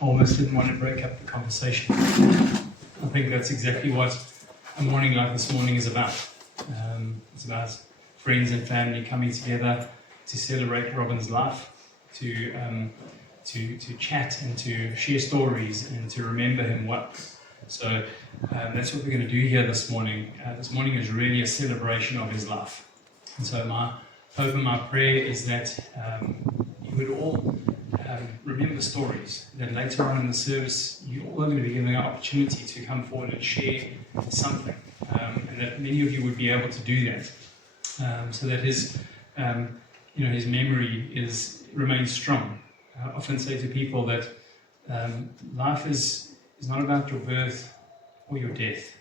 almost didn't want to break up the conversation. I think that's exactly what a morning like this morning is about. It's about friends and family coming together to celebrate Robin's life, to chat and to share stories and to remember him well. So that's what we're going to do here this morning. This morning is really a celebration of his life. And so my hope and my prayer is that you would all remember stories, that later on in the service you all are going to be given an opportunity to come forward and share something, and that many of you would be able to do that, so that his memory remains strong. I often say to people that life is not about your birth or your death.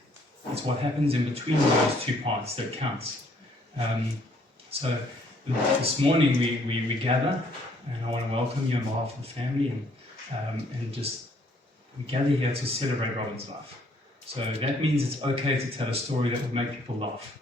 It's what happens in between those two parts that counts. So this morning we gather, and I want to welcome you on behalf of the family, and just we gather here to celebrate Robin's life. So that means it's okay to tell a story that will make people laugh.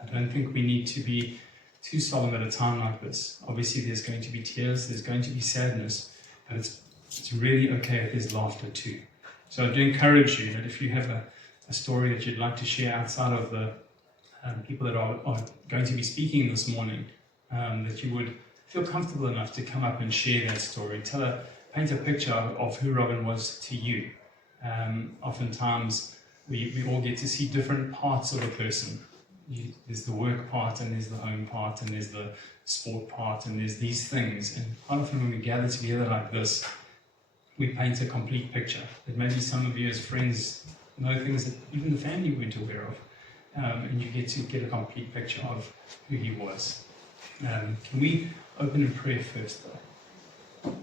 I don't think we need to be too solemn at a time like this. Obviously there's going to be tears, there's going to be sadness, but it's really okay if there's laughter too. So I do encourage you that if you have a story that you'd like to share outside of the people that are going to be speaking this morning, that you would feel comfortable enough to come up and share that story. Paint a picture of who Robin was to you. Oftentimes we all get to see different parts of a person. There's the work part, and there's the home part, and there's the sport part, and there's these things. And quite often when we gather together like this, we paint a complete picture. That maybe some of you as friends know things that even the family weren't aware of. And you get to get a complete picture of who he was. Can we open in prayer first, though?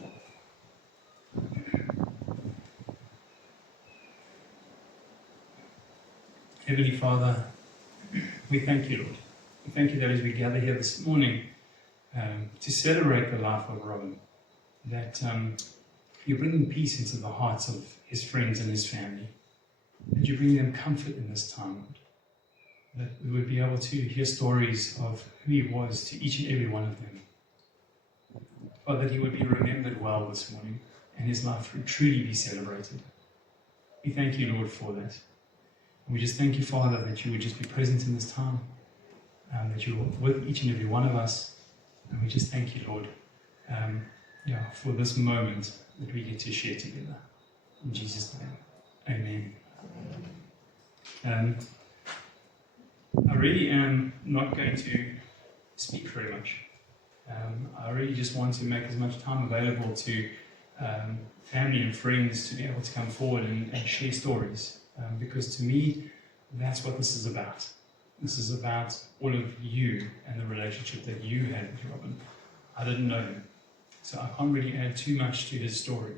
Heavenly Father, we thank you, Lord. We thank you that as we gather here this morning to celebrate the life of Robin, that you're bringing peace into the hearts of his friends and his family, that you bring them comfort in this time, Lord. That we would be able to hear stories of who he was to each and every one of them. Father, that he would be remembered well this morning, and his life would truly be celebrated. We thank you, Lord, for that. And we just thank you, Father, that you would just be present in this time, that you were with each and every one of us. And we just thank you, Lord, for this moment that we get to share together. In Jesus' name, amen. I really am not going to speak very much. I really just want to make as much time available to family and friends to be able to come forward and share stories. Because to me, that's what this is about. This is about all of you and the relationship that you had with Robin. I didn't know him, so I can't really add too much to his story.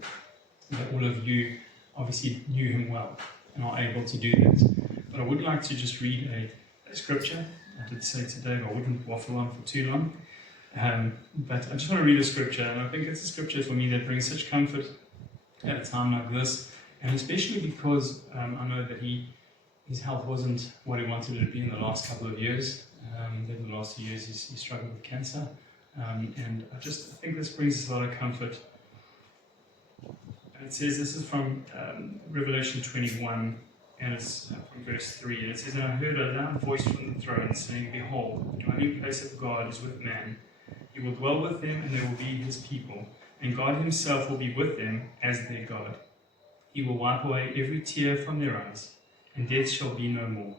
But all of you obviously knew him well and are able to do that. But I would like to just read a scripture. I did say today, but I wouldn't waffle on for too long. But I just want to read a scripture, and I think it's a scripture for me that brings such comfort at a time like this, and especially because I know that his health wasn't what he wanted it to be in the last couple of years. In the last 2 years he struggled with cancer, and I think this brings us a lot of comfort. And it says, this is from Revelation 21, and it's from verse 3, and it says, "And I heard a loud voice from the throne saying, Behold, the dwelling place of God is with man. He will dwell with them, and they will be his people. And God himself will be with them as their God. He will wipe away every tear from their eyes, and death shall be no more.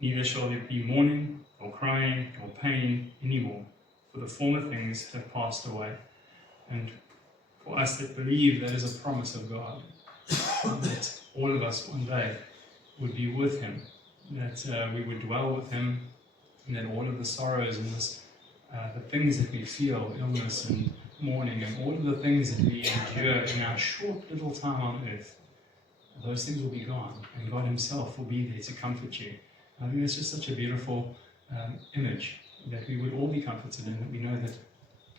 Neither shall there be mourning, or crying, or pain any more, for the former things have passed away." And for us that believe, that is a promise of God, that all of us one day would be with him, that we would dwell with him, and that all of the sorrows and the things that we feel, illness and mourning, and all of the things that we endure in our short little time on earth, those things will be gone, and God himself will be there to comfort you. I think that's just such a beautiful image, that we would all be comforted, and that we know that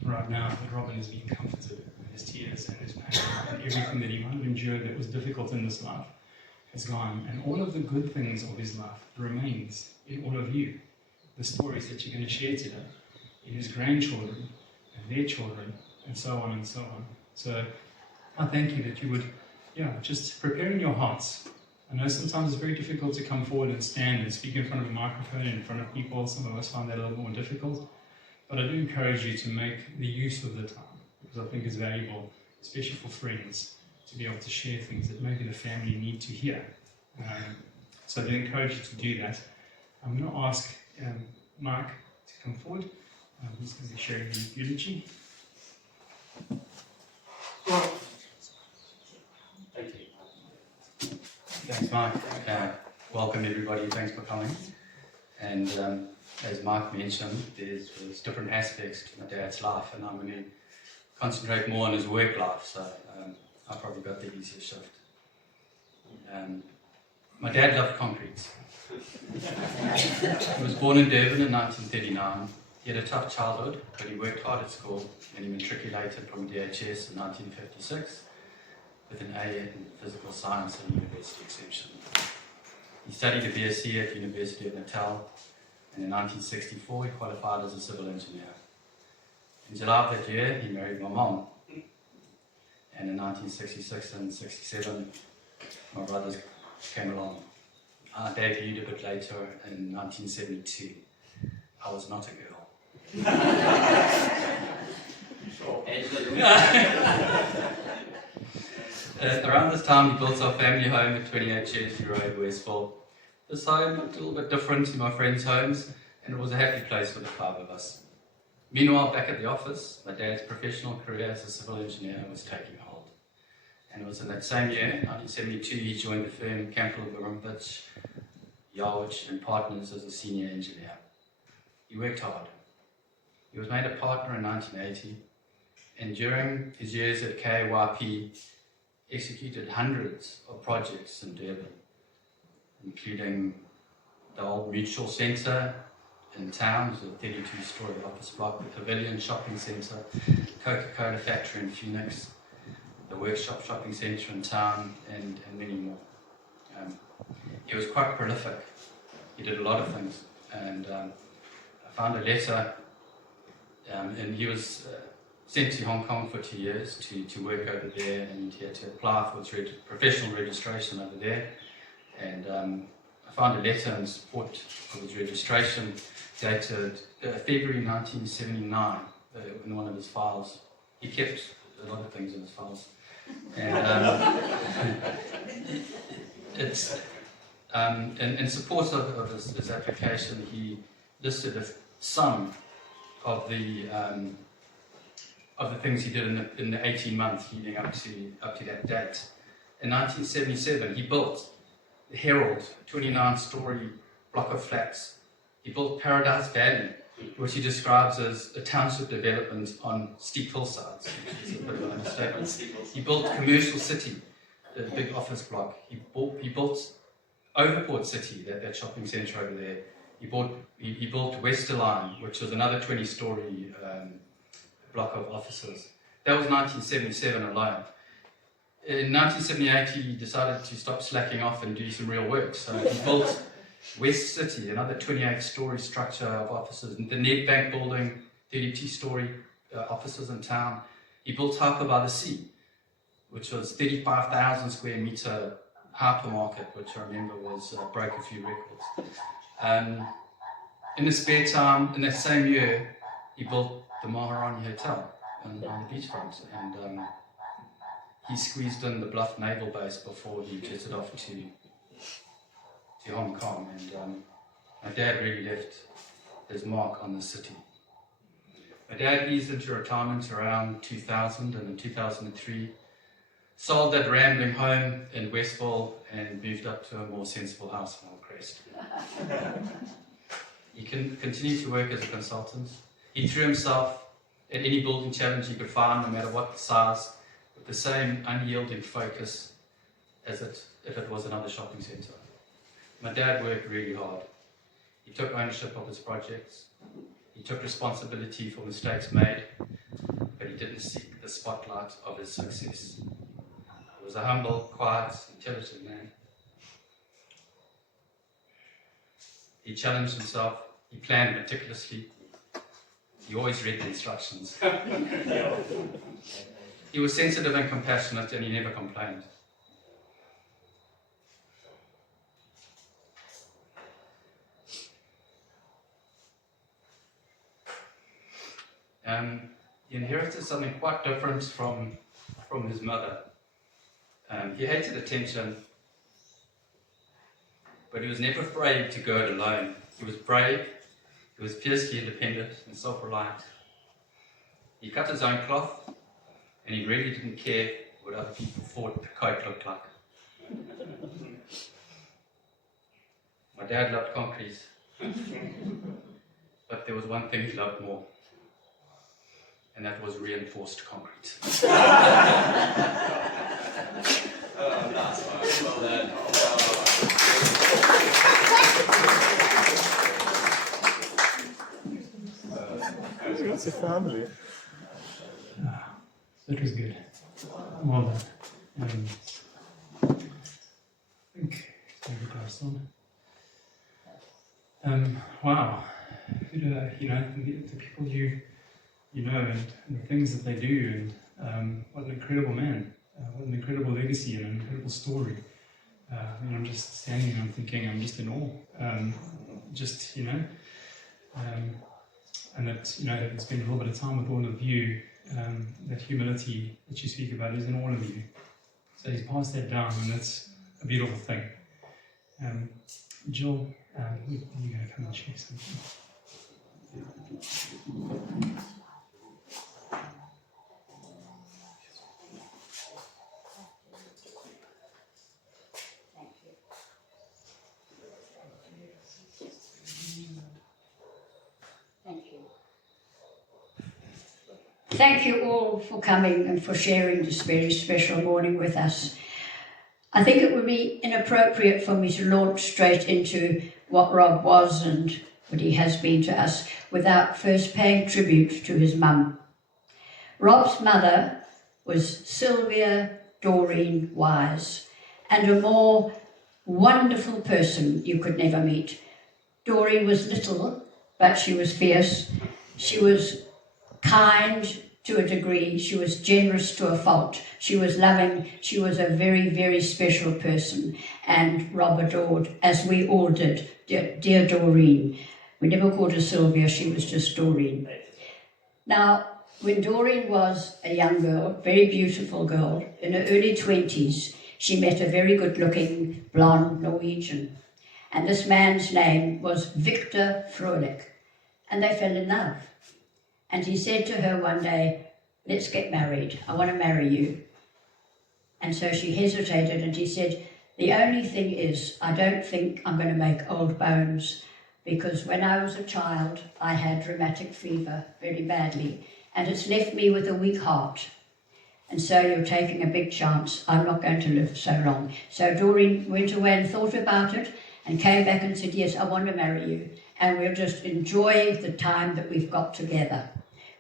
right now that Robin is being comforted in his tears and his pain, and everything that he might have endured that was difficult in this life has gone, and all of the good things of his life remains in all of you. The stories that you're going to share today, in his grandchildren and their children, and so on and so on. So I thank you that you would just preparing your hearts. I know sometimes it's very difficult to come forward and stand and speak in front of a microphone, in front of people. Some of us find that a little more difficult. But I do encourage you to make the use of the time, because I think it's valuable, especially for friends, to be able to share things that maybe the family need to hear. So I do encourage you to do that. I'm going to ask Mike to come forward. He's going to be sharing the eulogy. Thank you. Thanks, Mike. Welcome, everybody. Thanks for coming. And as Mike mentioned, there's different aspects to my dad's life, and I'm going to concentrate more on his work life, so I probably got the easier shift. My dad loved concrete. He was born in Durban in 1939. He had a tough childhood, but he worked hard at school, and he matriculated from DHS in 1956 with an A in physical science and university exemption. He studied a BSc at University of Natal, and in 1964 he qualified as a civil engineer. In July of that year he married my mom, and in 1966 and 67 my brothers came along. I debuted a bit later in 1972. I was not a girl. Around this time we built our family home at 28 Chelsea Road, Westville. This home looked a little bit different to my friends' homes, and it was a happy place for the five of us. Meanwhile, back at the office, my dad's professional career as a civil engineer was taking hold. And it was in that same year, 1972, he joined the firm Campbell, Barumpich, Yarwich and Partners as a senior engineer. He worked hard. He was made a partner in 1980, and during his years at KYP, executed hundreds of projects in Durban, including the old Mutual Centre in town, a 32-storey office block, the Pavilion Shopping Centre, Coca-Cola factory in Phoenix, the Workshop Shopping Centre in town, and many more. He was quite prolific. He did a lot of things, and I found a letter, and he was sent to Hong Kong for 2 years to work over there, and he had to apply for his professional registration over there. And I found a letter in support of his registration dated February 1979 in one of his files. He kept a lot of things in his files. And it's in support of his application, he listed some of the things he did in the 18 months leading up to that date. In 1977, he built the Herald, 29-storey block of flats. He built Paradise Valley, which he describes as a township development on steep hillsides, which is a bit of an understatement. He built Commercial City, the big office block. He built Overport City, that shopping centre over there. He built Westerline, which was another 20-storey block of offices. That was 1977 alone. In 1978, he decided to stop slacking off and do some real work. So he built West City, another 28-storey structure of offices. The Nedbank building, 32-storey offices in town. He built Harper by the Sea, which was 35,000 square metre hypermarket, which I remember broke a few records. In his spare time, in that same year, he built the Maharani Hotel on the beachfront, and he squeezed in the Bluff Naval Base before he jetted off to Hong Kong. And my dad really left his mark on the city. My dad eased into retirement around 2000, and in 2003 sold that rambling home in Westville and moved up to a more sensible house in Hillcrest. He continued to work as a consultant. He threw himself at any building challenge he could find, no matter what the size, with the same unyielding focus as if it was another shopping centre. My dad worked really hard. He took ownership of his projects. He took responsibility for mistakes made, but he didn't seek the spotlight of his success. He was a humble, quiet, intelligent man. He challenged himself. He planned meticulously. He always read the instructions. He was sensitive and compassionate, and he never complained. he inherited something quite different from his mother. He hated attention, but he was never afraid to go it alone. He was brave, he was fiercely independent and self-reliant. He cut his own cloth, and he really didn't care what other people thought the coat looked like. My dad loved concrete, but there was one thing he loved more, and that was reinforced concrete. Well done. It's a family. That was good. Well done. I think maybe pass on. Wow. The people you know and the things that they do, and what an incredible man. What an incredible legacy and an incredible story. I'm just standing and I'm thinking, I'm just in awe. And that, having spent a little bit of time with all of you, that humility that you speak about is in all of you. So he's passed that down, and that's a beautiful thing. Jill, you're going to come and share something. Thank you all for coming and for sharing this very special morning with us. I think it would be inappropriate for me to launch straight into what Rob was and what he has been to us without first paying tribute to his mum. Rob's mother was Sylvia Doreen Wise, and a more wonderful person you could never meet. Doreen was little, but she was fierce. She was kind to a degree, she was generous to a fault, she was loving, she was a very, very special person, and Rob adored, as we all did, dear Doreen. We never called her Sylvia, she was just Doreen. Now, when Doreen was a young girl, very beautiful girl, in her early 20s, she met a very good-looking blonde Norwegian, and this man's name was Victor Froelich, and they fell in love. And he said to her one day, "Let's get married. I want to marry you." And so she hesitated, and he said, "The only thing is, I don't think I'm going to make old bones, because when I was a child, I had rheumatic fever very badly, and it's left me with a weak heart. And so you're taking a big chance. I'm not going to live so long." So Doreen went away and thought about it, and came back and said, "Yes, I want to marry you, and we'll just enjoy the time that we've got together,"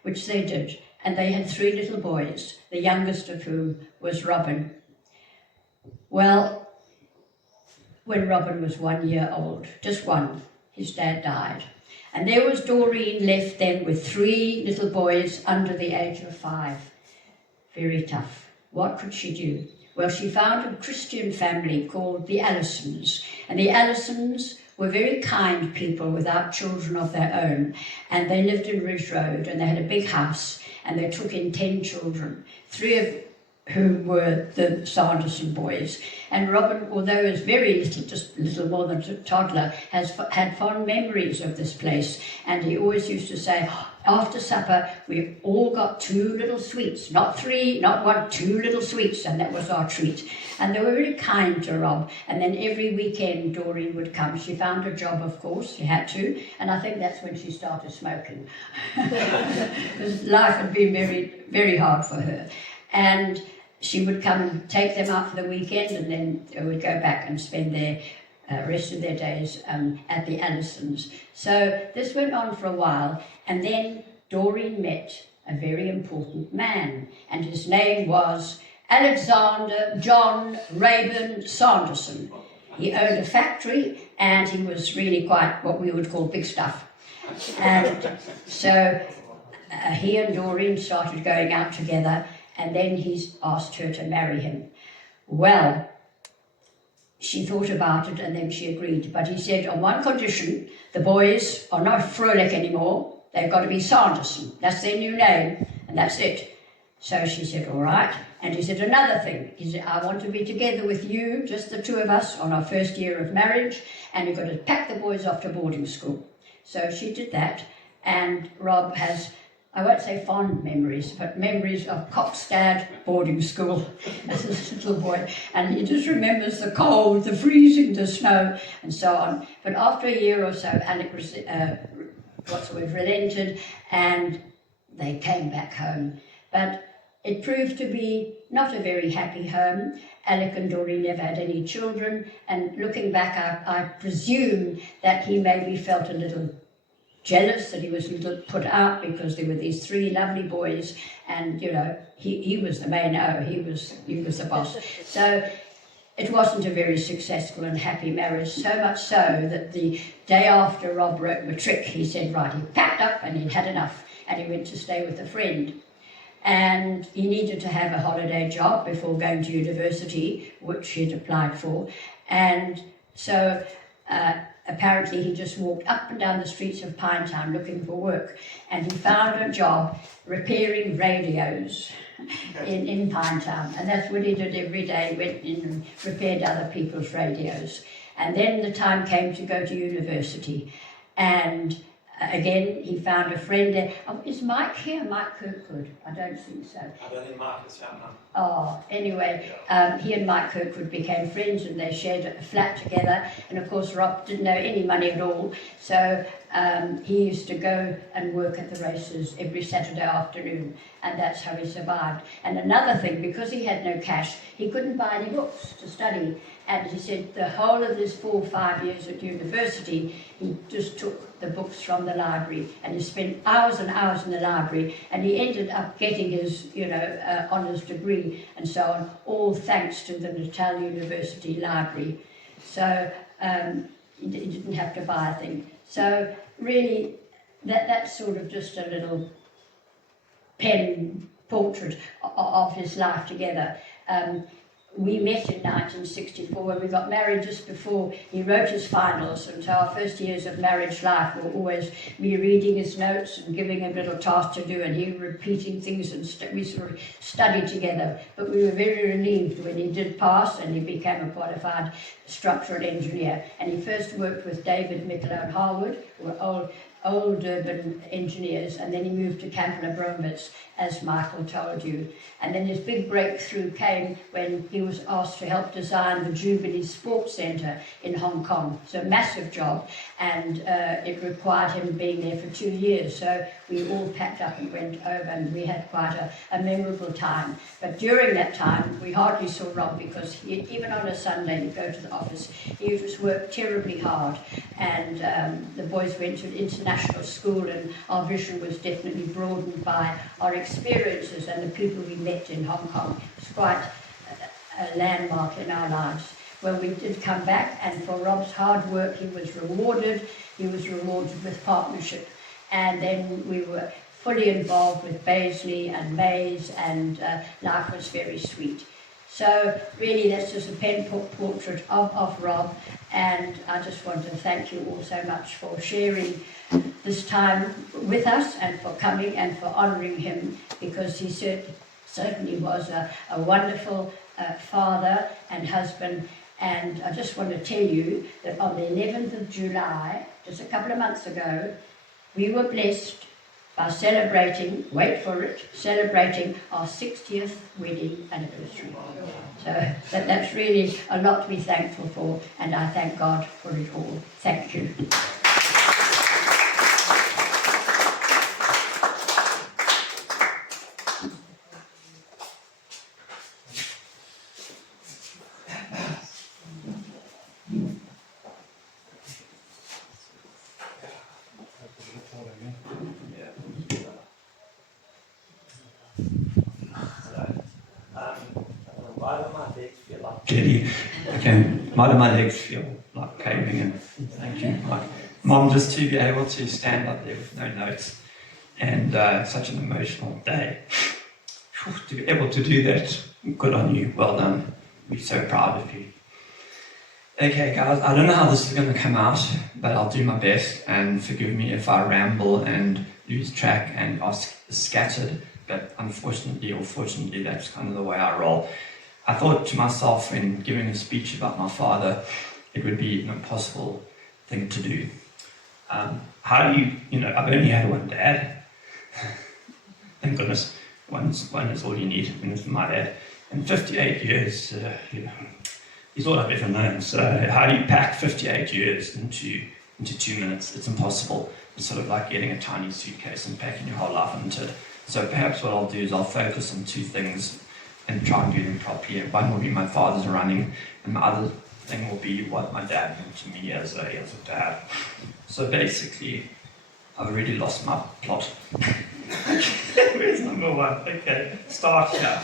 which they did. And they had 3 little boys, the youngest of whom was Robin. Well, when Robin was 1 year old, just one, his dad died. And there was Doreen left then with 3 little boys under the age of 5. Very tough. What could she do? Well, she found a Christian family called the Allisons. And the Allisons were very kind people without children of their own. And they lived in Ridge Road, and they had a big house, and they took in 10 children, 3 of whom were the Saunderson boys. And Robin, although he was very little, just a little more than a toddler, had fond memories of this place. And he always used to say, after supper, we all got 2 little sweets, not 3, not 1, 2 little sweets, and that was our treat. And they were really kind to Rob. And then every weekend, Doreen would come. She found a job, of course, she had to, and I think that's when she started smoking. Because life had been very, very hard for her. And she would come and take them out for the weekend, and then they would go back and spend their rest of their days at the Allisons. So this went on for a while, and then Doreen met a very important man, and his name was Alexander John Rayburn Saunderson. He owned a factory, and he was really quite what we would call big stuff. And so he and Doreen started going out together, and then he asked her to marry him. Well, she thought about it, and then she agreed. But he said, on one condition, the boys are not Froelich anymore, they've got to be Saunderson. That's their new name, and that's it. So she said, all right. And he said, another thing. He said, I want to be together with you, just the two of us, on our first year of marriage, and you've got to pack the boys off to boarding school. So she did that, and Rob has, I won't say fond memories, but memories of Cockstad boarding school as a little boy. And he just remembers the cold, the freezing, the snow, and so on. But after a year or so, Alec relented, and they came back home. But it proved to be not a very happy home. Alec and Doreen never had any children, and looking back, I presume that he maybe felt a little jealous, that he was a little put out because there were these three lovely boys, and you know, he was the main he was the boss. So it wasn't a very successful and happy marriage, so much so that the day after Rob wrote Matric, he said, right, he packed up and he'd had enough, and he went to stay with a friend. And he needed to have a holiday job before going to university, which he'd applied for. And so apparently he just walked up and down the streets of Pinetown looking for work. And he found a job repairing radios in Pinetown. And that's what he did every day, went in and repaired other people's radios. And then the time came to go to university. And again, he found a friend there. Oh, is Mike here? Mike Kirkwood? I don't think so. I don't think Mark is found now. Oh, anyway, he and Mike Kirkwood became friends, and they shared a flat together. And of course, Rob didn't know any money at all, so he used to go and work at the races every Saturday afternoon, and that's how he survived. And another thing, because he had no cash, he couldn't buy any books to study. And he said the whole of his 4 or 5 years at university, he just took the books from the library, and he spent hours and hours in the library, and he ended up getting his, honours degree and so on, all thanks to the Natal University Library. So he didn't have to buy a thing. So really, that's sort of just a little pen portrait of his life together. We met in 1964 and we got married just before he wrote his finals, and so our first years of marriage life were always me reading his notes and giving him little tasks to do, and he repeating things, and we sort of studied together. But we were very relieved when he did pass and he became a qualified structural engineer. And he first worked with David Mickle and Harwood, who were old urban engineers, and then he moved to Campbell Brombitz, as Michael told you. And then his big breakthrough came when he was asked to help design the Jubilee Sports Centre in Hong Kong. So a massive job, and it required him being there for 2 years. So we all packed up and went over, and we had quite a memorable time. But during that time, we hardly saw Rob, because even on a Sunday, he'd go to the office. He just worked terribly hard, and the boys went to an international school, and our vision was definitely broadened by our experiences and the people we met in Hong Kong. It was quite a landmark in our lives. When we did come back, and for Rob's hard work, he was rewarded. He was rewarded with partnership. And then we were fully involved with Paisley and Mays, and life was very sweet. So really, that's just a pen portrait of Rob, and I just want to thank you all so much for sharing this time with us, and for coming and for honouring him, because he certainly was a wonderful father and husband. And I just want to tell you that on the 11th of July, just a couple of months ago, we were blessed by celebrating, wait for it, celebrating our 60th wedding anniversary. So that's really a lot to be thankful for, and I thank God for it all. Thank you. Jenny, again, why do my legs feel like caving in? Thank you, Mike. Mom, just to be able to stand up there with no notes, and such an emotional day. To be able to do that, good on you, well done. We're so proud of you. Okay, guys, I don't know how this is going to come out, but I'll do my best, and forgive me if I ramble and lose track and are scattered, but unfortunately or fortunately, that's kind of the way I roll. I thought to myself when giving a speech about my father, it would be an impossible thing to do. How do I've only had one dad. Thank goodness, one is all you need, and it's my dad. In 58 years, he's all I've ever known. So how do you pack 58 years into 2 minutes? It's impossible. It's sort of like getting a tiny suitcase and packing your whole life into it. So perhaps what I'll do is I'll focus on 2 things and try and do them properly. And one will be my father's running, and my other thing will be what my dad meant to me as a dad. So basically, I've already lost my plot. Where's number 1? Okay, start here.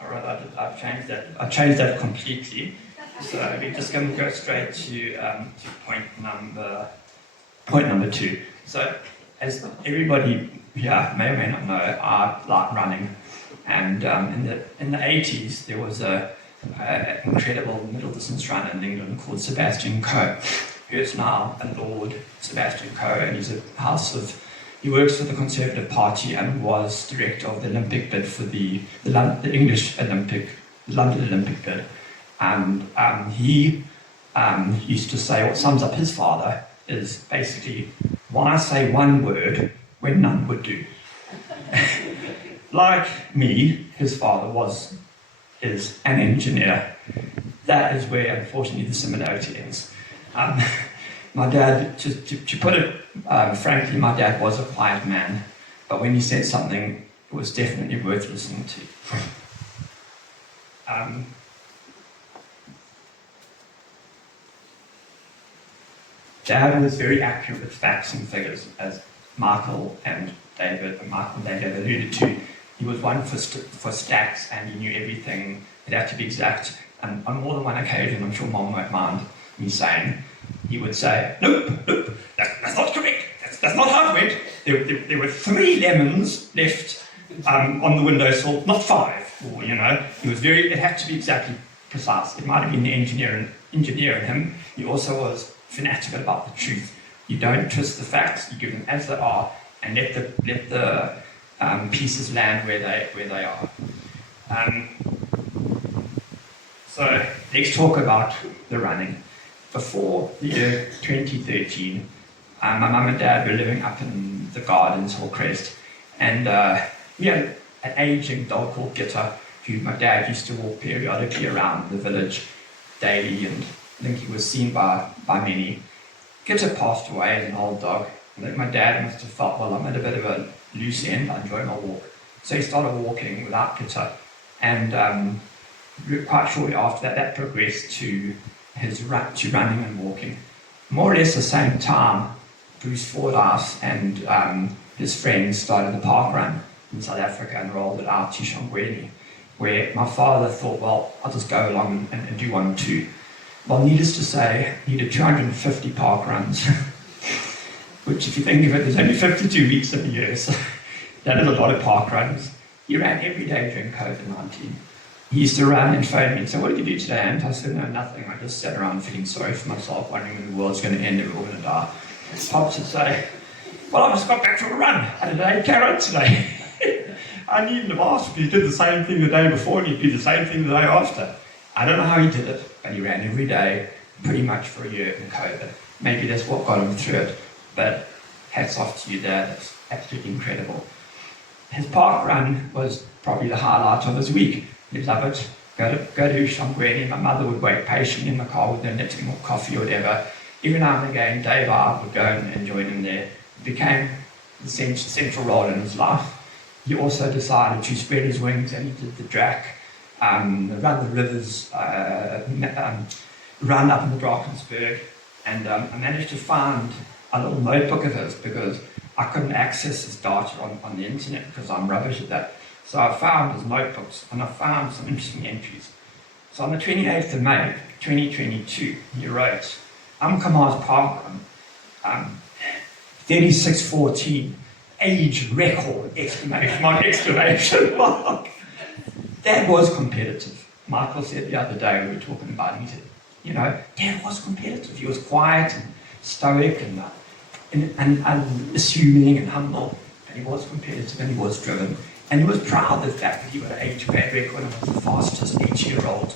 All right, I've changed that. I've changed that completely. So we're just going to go straight to point number 2. So as everybody here may or may not know, I like running. And in the 80s, there was an incredible middle distance runner in England called Sebastian Coe, who is now a Lord Sebastian Coe, and he works for the Conservative Party and was director of the Olympic bid for the English Olympic, London Olympic bid. And he used to say what sums up his father is basically, why say one word when none would do? Like me, his father is an engineer. That is where, unfortunately, the similarity ends. My dad, to put it frankly, my dad was a quiet man, but when he said something, it was definitely worth listening to. Dad was very accurate with facts and figures, as Michael and David alluded to. He was one for stats, and he knew everything. It had to be exact. And on more than one occasion, I'm sure Mom won't mind me saying, he would say, nope, that's not correct. That's not how it went. There were 3 lemons left on the windowsill, not 5. Or, he was it had to be exactly precise. It might have been the engineer in him. He also was fanatical about the truth. You don't twist the facts. You give them as they are, and let the pieces land where they are. So let's talk about the running. Before the year 2013, my mum and dad were living up in the Gardens, Hillcrest, and we had an aging dog called Gitter, who my dad used to walk periodically around the village daily, and I think he was seen by many. Gitter passed away as an old dog. I think my dad must have felt, well, I'm at a bit of a loose end, I enjoy my walk. So he started walking without Gitter, and quite shortly after that progressed to running and walking. More or less the same time, Bruce Fordyce and his friends started the park run in South Africa and rolled it out to Shongweni, where my father thought, well, I'll just go along and do one too. Well, needless to say, he did 250 park runs, which if you think of it, there's only 52 weeks in a year, so that is a lot of park runs. He ran every day during COVID-19. He used to run and phone me and say, what did you do today? And I said, no, nothing. I just sat around feeling sorry for myself, wondering when the world's going to end and we're all going to die. Pops would say, well, I just got back from a run. I did 8 carrots today. I needn't have asked, because he did the same thing the day before and he'd do the same thing the day after. I don't know how he did it, but he ran every day pretty much for a year in COVID. Maybe that's what got him through it, but hats off to you, Dad. That's absolutely incredible. His park run was probably the highlight of his week. He'd love it. Go to Shongweni. My mother would wait patiently in the car with her knitting or coffee or whatever. Every now and again, Dave I would go and join him there. It became the central role in his life. He also decided to spread his wings, and he did the DRAC, run the rivers, run up in the Drakensberg, and I managed to find a little notebook of his because I couldn't access his data on the internet because I'm rubbish at that. So I found his notebooks and I found some interesting entries. So on the 28th of May, 2022, he wrote, Umkamar's park run, 36:14, age record, exclamation mark. Dad was competitive. Michael said the other day, we were talking about it, he said, Dad was competitive. He was quiet and stoic and unassuming and humble, and he was competitive, and he was driven, and he was proud of the fact that he got an age-grade record and was the fastest 8-year-old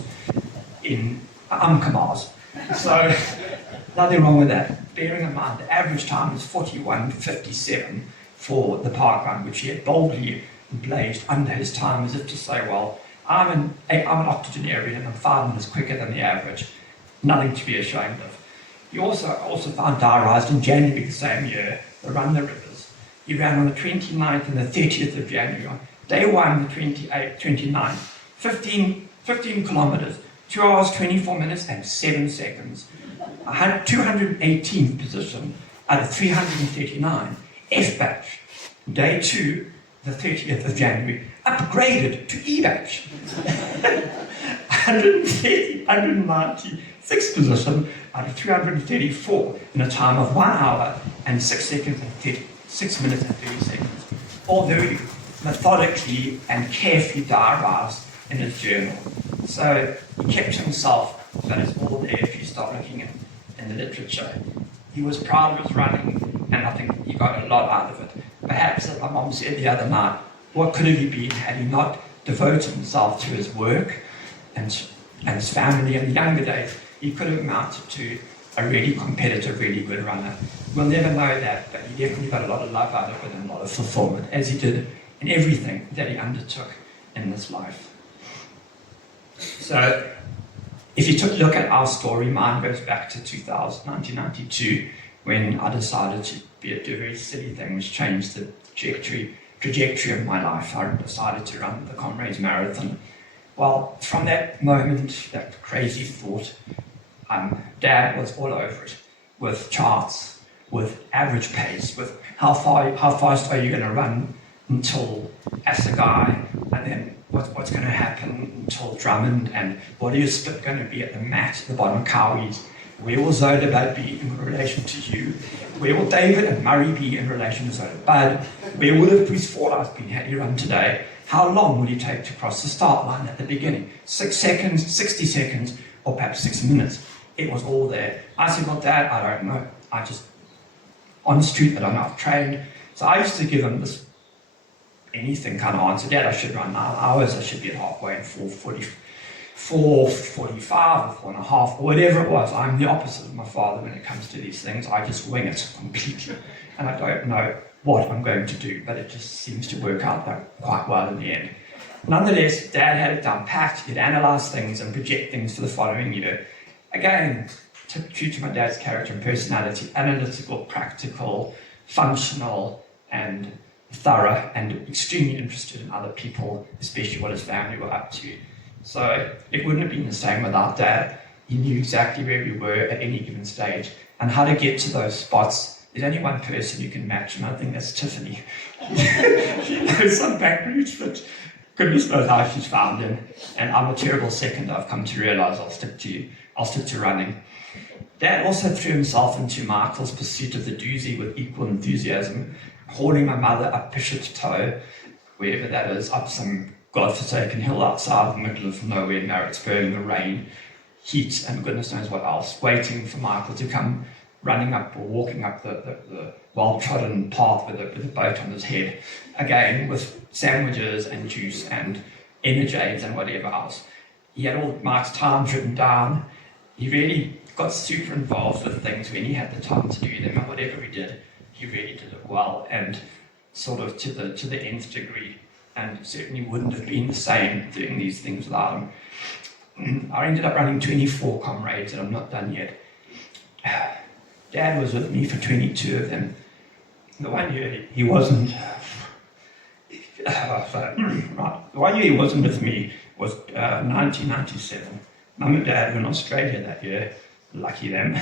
in Umkamars. So, nothing wrong with that. Bearing in mind, the average time was 41:57 for the park run, which he had boldly blazed under his time, as if to say, well, I'm an octogenarian and I'm 5 minutes quicker than the average. Nothing to be ashamed of. He also found diarised in January the same year, the Run the Rivers. He ran on the 29th and the 30th of January. Day 1, the 29th, 15 kilometres, 2 hours, 24 minutes and 7 seconds. I had 218th position out of 339, F batch. Day 2, the 30th of January, upgraded to E batch. 196th position out of 334 in a time of 1 hour and 6 seconds and 6 minutes and 30 seconds. All very methodically and carefully diarised in his journal. So he kept himself, but it's all there if you start looking in the literature. He was proud of his running, and I think he got a lot out of it. Perhaps, as my mom said the other night, what could have he been had he not devoted himself to his work and his family in the younger days? He could have amounted to a really competitive, really good runner. We'll never know that, but he definitely got a lot of love out of it and a lot of fulfillment, as he did in everything that he undertook in this life. So, if you took a look at our story, mine goes back to 1992, when I decided to do a very silly thing, which changed the trajectory of my life. I decided to run the Comrades Marathon. Well, from that moment, that crazy thought, Dad was all over it, with charts, with average pace, with how fast are you going to run until Assegai, and then what's going to happen until Drummond, and what are your split going to be at the mat, at the bottom of Cowies? Where will Zola Bud be in relation to you? Where will David and Murray be in relation to Zola Bud? Where would have Bruce Fordyce been had he run today? How long would he take to cross the start line at the beginning? 6 seconds, 60 seconds, or perhaps 6 minutes? It was all there. I said, well, Dad, I don't know. On the street, I don't know, I've trained. So I used to give him this anything kind of answer. Dad, I should run 9 hours, I should be at halfway in 4:45 or 4.5, or whatever it was. I'm the opposite of my father when it comes to these things. I just wing it completely. And I don't know what I'm going to do, but it just seems to work out quite well in the end. Nonetheless, Dad had it down packed. He'd analyse things and project things for the following year. Again, true to my dad's character and personality, analytical, practical, functional, and thorough, and extremely interested in other people, especially what his family were up to. So it wouldn't have been the same without Dad. He knew exactly where we were at any given stage and how to get to those spots. There's only one person you can match, and I think that's Tiffany. She knows some back routes, but goodness knows how she's found in. And I'm a terrible second. I've come to realise I'll stick to running. Dad also threw himself into Michael's pursuit of the doozy with equal enthusiasm, hauling my mother up Bishop's Toe, wherever that is, up some godforsaken hill outside the middle of nowhere, Maritzburg, in the rain, heat, and goodness knows what else, waiting for Michael to come running up or walking up the well-trodden path with a boat on his head, again with sandwiches and juice and Energiades and whatever else. He had all Mike's times written down. He really got super involved with things when he had the time to do them, and whatever he did, he really did it well and sort of to the nth degree, and certainly wouldn't have been the same doing these things without him. I ended up running 24 comrades, and I'm not done yet. Dad was with me for 22 of them. The one year he wasn't. The one year he wasn't with me was 1997. Mum and Dad were in Australia that year. Lucky them.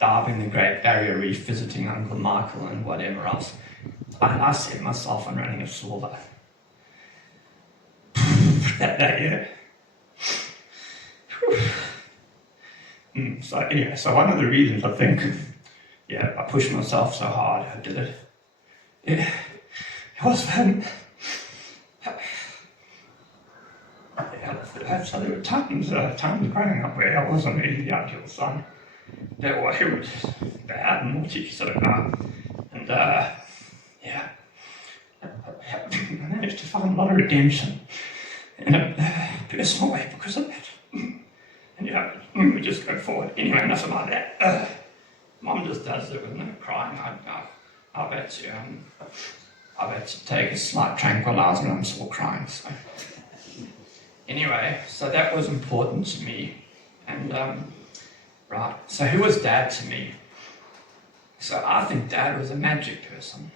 Diving the Great Barrier Reef, visiting Uncle Michael and whatever else. I set myself on running a silver. that year. So anyway, so one of the reasons I think, I pushed myself so hard, I did it. It was fun. So there were times growing up where I wasn't really the ideal son. It was bad and naughty, sort of. And managed to find a lot of redemption in a personal way because of that. And yeah, we just go forward. Anyway, enough about that. Mom just does it with no crying. I've had to take a slight tranquilizer and I'm still crying. So anyway, so that was important to me. And right, so who was Dad to me? So I think Dad was a magic person.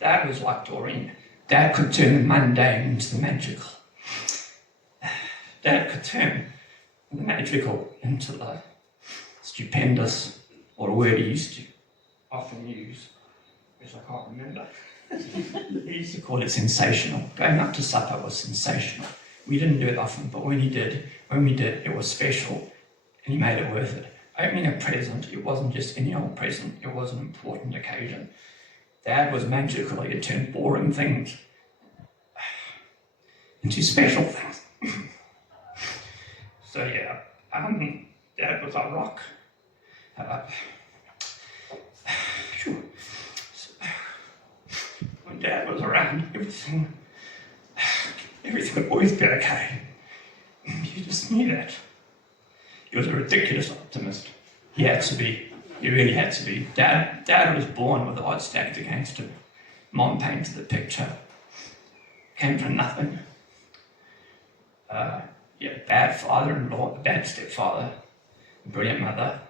Dad was like Doreen. Dad could turn the mundane into the magical. Dad could turn the magical into the stupendous, or a word he used to often use, which I can't remember. He used to call it sensational. Going up to supper was sensational. We didn't do it often, but when we did, it was special, and he made it worth it. Opening a present, it wasn't just any old present, it was an important occasion. Dad was magical, he had turned boring things into special things. So yeah, Dad was our rock. When Dad was around, everything would always be okay. You just knew that. He was a ridiculous optimist. He had to be. He really had to be. Dad was born with the odds stacked against him. Mom painted the picture. Came from nothing. Bad father-in-law, bad stepfather, brilliant mother.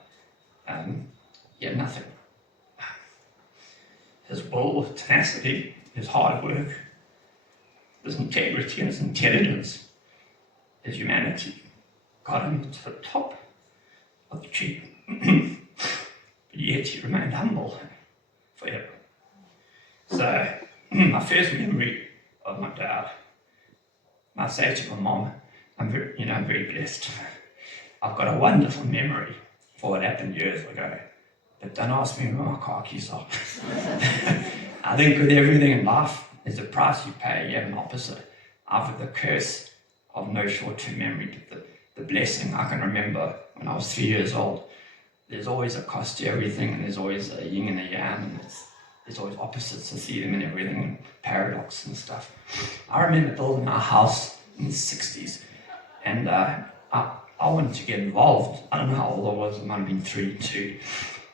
Nothing. His will, his tenacity, his hard work, his integrity and his intelligence, his humanity got him to the top of the tree. But yet he remained humble forever. So, my first memory of my dad, I say to my mom, I'm very blessed. I've got a wonderful memory for what happened years ago. But don't ask me where my car keys are. I think with everything in life, there's a price you pay. You have an opposite. Either the curse of no short-term memory, but the blessing. I can remember when I was 3 years old, there's always a cost to everything, and there's always a yin and a yang, and there's always opposites. I see them in everything, and paradox and stuff. I remember building our house in the 60s, and I wanted to get involved. I don't know how old I was, I might have been 3, 2.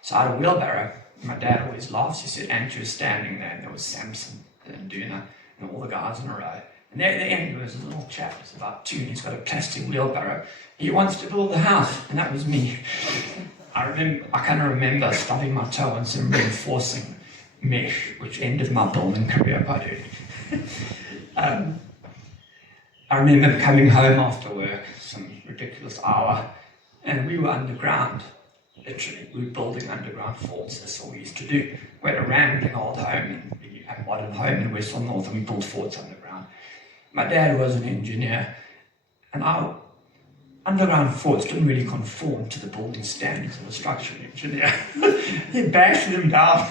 So I had a wheelbarrow. My dad always laughs. He said, Andrew was standing there, and there was Samson and Duna and all the guys in a row. And there at the end was a little chap, he's about 2, and he's got a plastic wheelbarrow. He wants to build a house, and that was me. I kind of remember stubbing my toe on some reinforcing mesh, which ended my building career quite early. I remember coming home after work, some ridiculous hour, and we were underground. Literally, we were building underground forts. That's all we used to do. We had a rambling old home, a modern home in Western North, and we built forts underground. My dad was an engineer, and our underground forts didn't really conform to the building standards of a structural engineer. He bashed them down.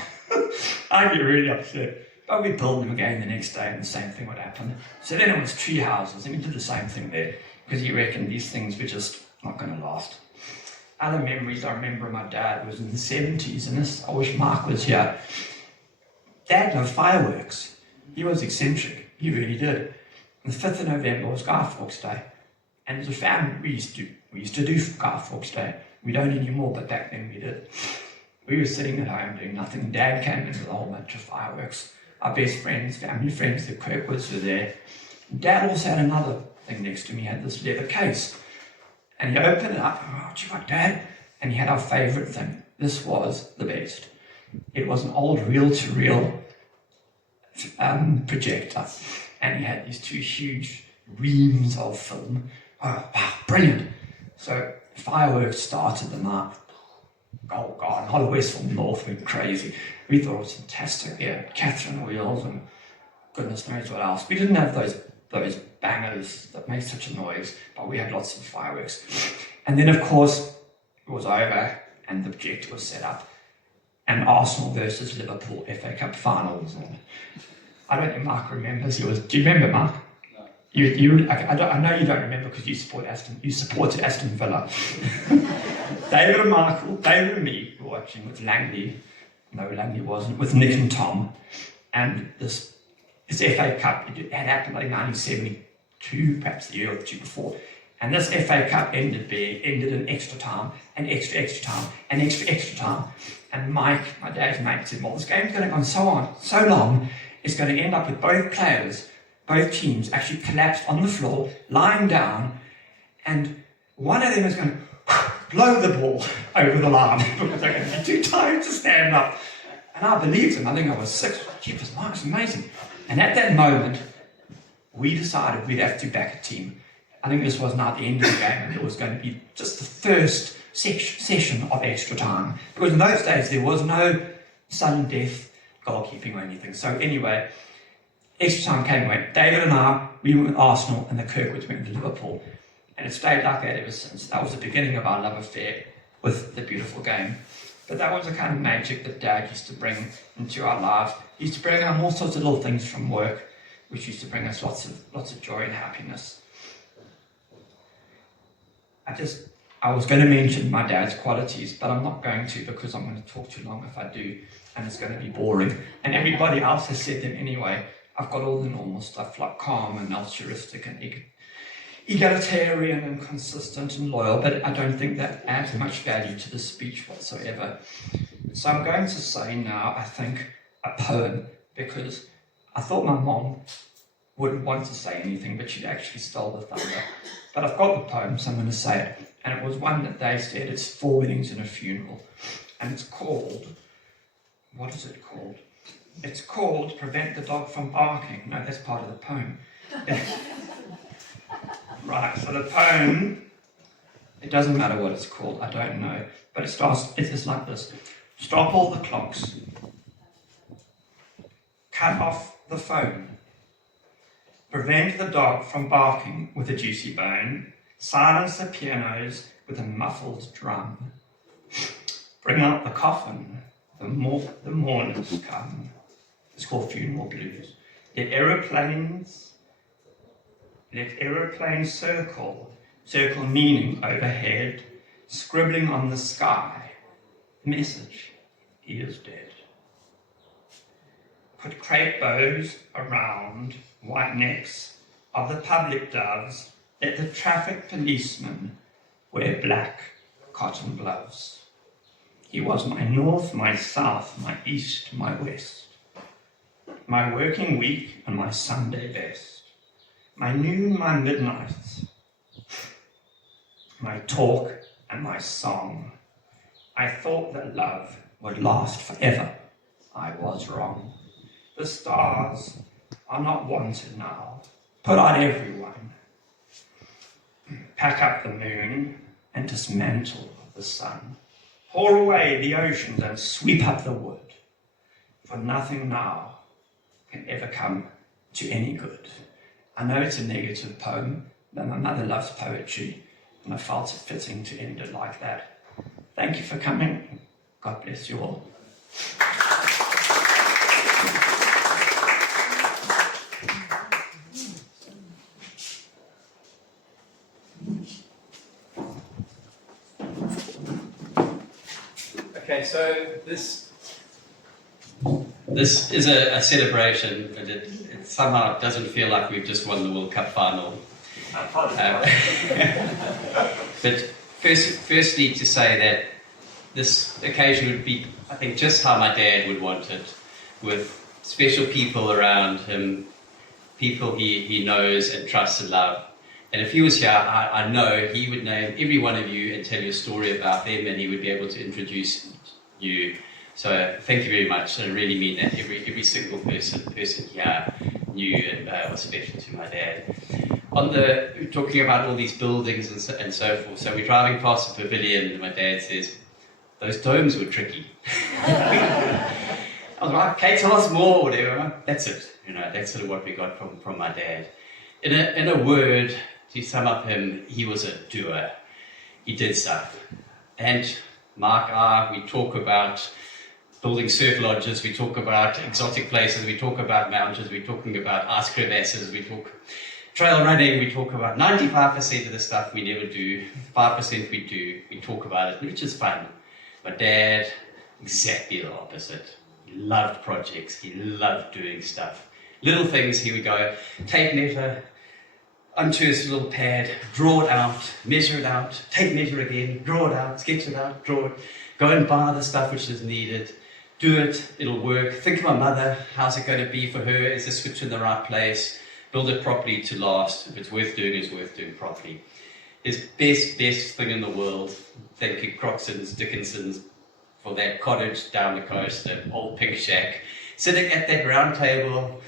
I'd get really upset. But we built them again the next day, and the same thing would happen. So then it was tree houses, and we did the same thing there, because he reckoned these things were just not going to last. Other memories I remember of my dad was in the 70s, and this, I wish Mark was here. Dad loved fireworks. He was eccentric. He really did. And the 5th of November was Guy Fawkes Day. And as a family, we used to do Guy Fawkes Day. We don't anymore, but back then we did. We were sitting at home doing nothing. Dad came in with a whole bunch of fireworks. Our best friends, family friends, the Kirkwoods were there. Dad also had another thing next to me. He had this leather case. And he opened it up. Oh, what you got, Dad? And he had our favourite thing. This was the best. It was an old reel-to-reel projector. And he had these 2 huge reams of film. Oh, wow, brilliant. So fireworks started the night. Oh God, whole Westfield North went crazy. We thought it was fantastic. Yeah, Catherine wheels and goodness knows what else. We didn't have those bangers that made such a noise, but we had lots of fireworks. And then of course it was over and the projector was set up. And Arsenal versus Liverpool FA Cup finals. And I don't think Mark remembers. Do you remember, Mark? No. I know you don't remember because you supported Aston Villa. David and me were watching with Langley. No, Langley wasn't. With Nick and Tom, and this this FA Cup, it had happened like 1972, perhaps the year or two before. And this FA Cup ended in extra time, and extra time, and extra time. And Mike, my dad's mate, said, well, this game's going to go on so long, it's going to end up with both teams actually collapsed on the floor, lying down, and one of them is going to blow the ball over the line because they're going to be too tired to stand up. And I believed him. I think I was 6. Jeepers, Mike's amazing. And at that moment, we decided we'd have to back a team. I think this was now at the end of the game, and it was going to be just the first session of extra time. Because in those days, there was no sudden death goalkeeping or anything. So anyway, extra time came and went. David and I, we went with Arsenal, and the Kirkwoods went to Liverpool. And it stayed like that ever since. That was the beginning of our love affair with the beautiful game. But that was the kind of magic that Dad used to bring into our lives. He used to bring on all sorts of little things from work, which used to bring us lots of joy and happiness. I was going to mention my dad's qualities, but I'm not going to because I'm going to talk too long if I do, and it's going to be boring. And everybody else has said them anyway. I've got all the normal stuff like calm and altruistic and egalitarian and consistent and loyal, but I don't think that adds much value to the speech whatsoever. So I'm going to say now, I think, a poem, because I thought my mom wouldn't want to say anything, but she'd actually stole the thunder. But I've got the poem, so I'm going to say it. And it was one that they said, it's 4 weddings and a funeral. And it's called, what is it called? It's called Prevent the Dog from Barking. No, that's part of the poem. Right, so the poem, it doesn't matter what it's called, I don't know. But it's just like this. Stop all the clocks. Cut off the phone. Prevent the dog from barking with a juicy bone. Silence the pianos with a muffled drum. Bring out the coffin, the mourners come. It's called Funeral Blues. Let aeroplanes circle meaning overhead, scribbling on the sky. Message, he is dead. Put crepe bows around white necks of the public doves. Let the traffic policemen wear black cotton gloves. He was my north, my south, my east, my west, my working week and my Sunday best, my noon, my midnights, my talk and my song. I thought that love would last forever. I was wrong. The stars are not wanted now. Put out everyone. Pack up the moon and dismantle the sun. Pour away the oceans and sweep up the wood. For nothing now can ever come to any good. I know it's a negative poem, but my mother loves poetry, and I felt it fitting to end it like that. Thank you for coming. God bless you all. Okay, so this is a celebration, but it somehow doesn't feel like we've just won the World Cup final. But firstly, to say that this occasion would be, I think, just how my dad would want it, with special people around him, people he knows and trusts and loves. And if he was here, I know he would name every one of you and tell you a story about them, and he would be able to introduce you. So thank you very much. I really mean that. Every single person here knew and was special to my dad. Talking about all these buildings and so forth. So we're driving past the pavilion, and my dad says, "Those domes were tricky." I was like, "Okay, tell us more," whatever. That's it. That's sort of what we got from my dad. In a word, to sum up him, he was a doer. He did stuff. And Mark, we talk about building surf lodges, we talk about exotic places, we talk about mountains, we're talking about ice crevasses, we talk trail running, we talk about 95% of the stuff we never do, 5% we do, we talk about it, which is fun. My dad, exactly the opposite. He loved projects, he loved doing stuff. Little things, here we go. Tape measure, onto his little pad, draw it out, measure it out, tape measure again, draw it out, sketch it out, draw it, go and buy the stuff which is needed, do it, it'll work. Think of my mother, how's it going to be for her? Is the switch in the right place? Build it properly to last. If it's worth doing, it's worth doing properly. His best thing in the world. Thank you, Croxon's, Dickinson's, for that cottage down the coast, that old pink shack. Sitting at that round table,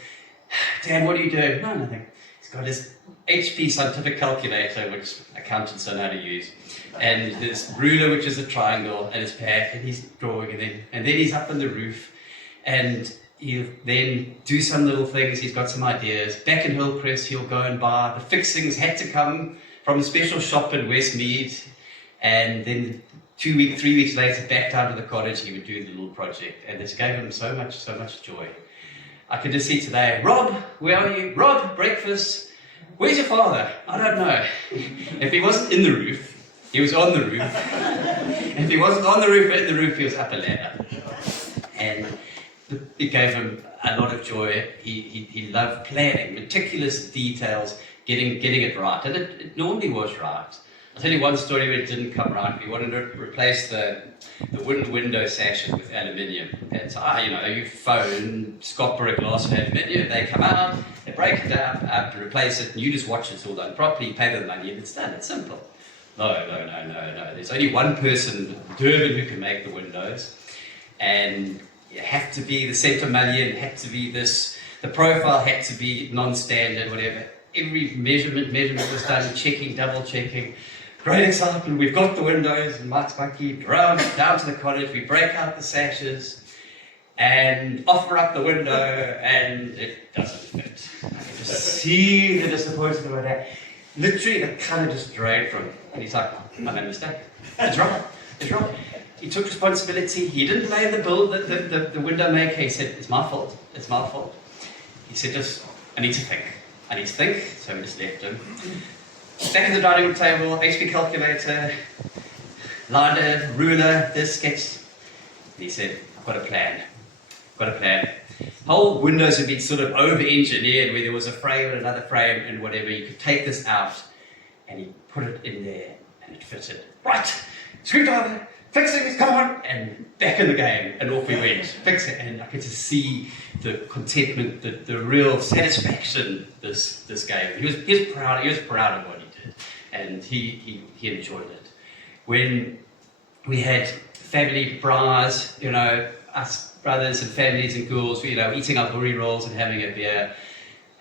Dad, what are you doing? No, nothing. He's got his HP scientific calculator, which accountants don't know how to use, and his ruler, which is a triangle, and his pad, and he's drawing, and then he's up on the roof, and he'll then do some little things. He's got some ideas. Back in Hillcrest, he'll go and buy the fixings. Had to come from a special shop in Westmead, and then 3 weeks later, back down to the cottage, he would do the little project, and this gave him so much joy. I could just see today, Rob, where are you? Rob, breakfast. Where's your father? I don't know. If he wasn't in the roof, he was on the roof. If he wasn't on the roof, in the roof, he was up a ladder. And it gave him a lot of joy. He loved planning, meticulous details, getting it right. And it normally was right. I'll tell you one story where it didn't come right. We wanted to replace the wooden window sashes with aluminium. And so, you phone Scotborough glass and aluminium, they come out, they break it down, I have to replace it, and you just watch it's all done properly, pay the money, and it's done. It's simple. No. There's only one person in Durban who can make the windows, and you have to be the centre mullion, had to be this, the profile had to be non-standard, whatever. Every measurement was done, checking, double checking. Great excitement, we've got the windows, and Mike's monkey down to the cottage, we break out the sashes, and offer up the window, and it doesn't fit. I can just see the disappointment about that. Literally, the colour just drained from him. And he's like, I made a mistake. It's wrong. He took responsibility. He didn't blame the the window maker. He said, it's my fault. He said, I need to think. So we just left him. Back at the dining room table, HP calculator, liner, ruler, this sketch. And he said, I've got a plan. Whole windows had been sort of over-engineered where there was a frame and another frame and whatever. You could take this out, and he put it in there, and it fitted. Right, screwdriver, fix it, come on, and back in the game, and off we went. Fix it, and I could just see the contentment, the real satisfaction this gave. He was proud of what he did, and he enjoyed it. When we had family bras, us brothers and families and girls, eating our curry rolls and having a beer.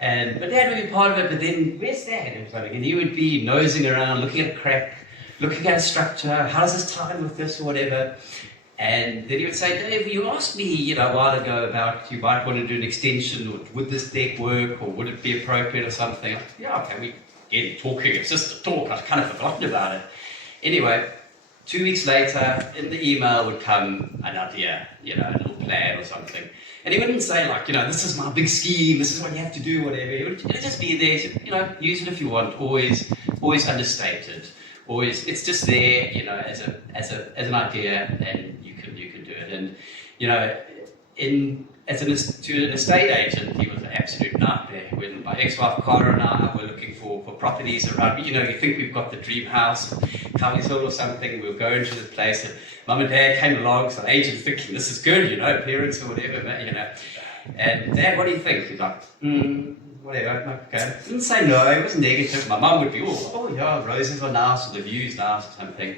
But Dad would be part of it, but then, where's Dad? And he would be nosing around, looking at a crack, looking at a structure, how does this tie in with this or whatever. And then he would say, Dave, you asked me, a while ago about you might want to do an extension, or would this deck work, or would it be appropriate or something? Yeah, okay, we get talking, it's just a talk, I'd kind of forgotten about it. Anyway, 2 weeks later, in the email would come an idea, a little plan or something. And he wouldn't say this is my big scheme, this is what you have to do, whatever. It would just be there, use it if you want, always understated. Always, it's just there, as an idea, and you can do it. And to an estate agent, he was an absolute nightmare. When my ex-wife Cara and I were looking for properties around, you think we've got the dream house, Cowley's Hill or something. We'll go into this place, and Mum and Dad came along. So the agent thinking this is good, parents or whatever, And Dad, what do you think? He's like, whatever, okay. Didn't say no, it was negative. My mum would be, oh yeah, roses are nice, or the view's nice, or something.